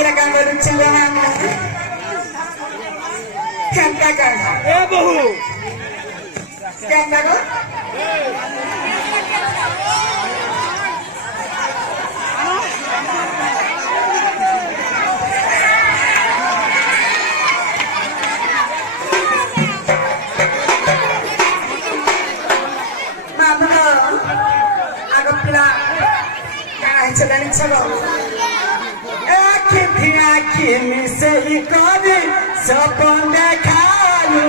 मेरा काम करूँ चलो क्या कर ए बहू क्या करो चलन चलो आखि मिसे करी सपन देखालू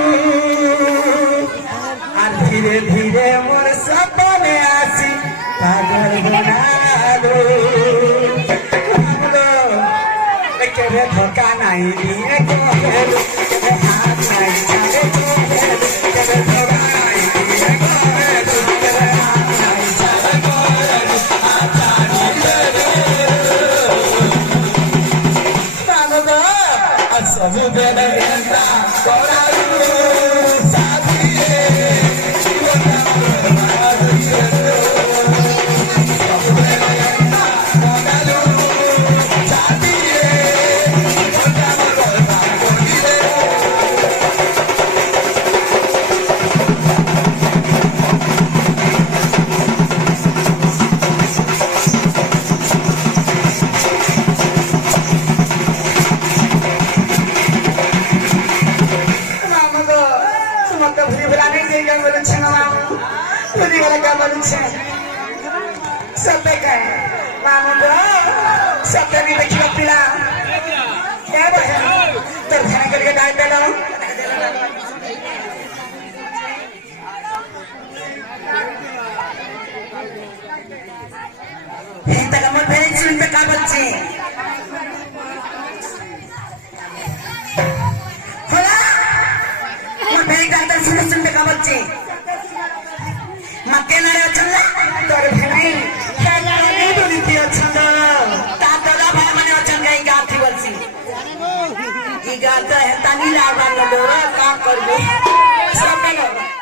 और धीरे धीरे मोर सपन आसी पागल बनालू केरे धोखा नहीं दिए कोहेलू हाथ नहीं छाड़े कोहेलू केरे धोखा नहीं दिए कोहेलू केरे हाथ नहीं छाड़े कोहेलू हाथ सब बेले गंदा कोरालू साथिए जीवन बर्बाद करो सब बेले गंदा कोरालू साथिए जीवन बर्बाद करो सब मामू तो सब नहीं देखिए पिला क्या तो खाना करके डाल दे रहा हूँ का बच्चे सुनते का बच्चे मक्के नारे चला तोर भाई खेला नहीं बोली थी अच्छा तातला भाई मने अच्छा गई गाथी बलसी ई गाता है तनी लागा लो का करबे सब में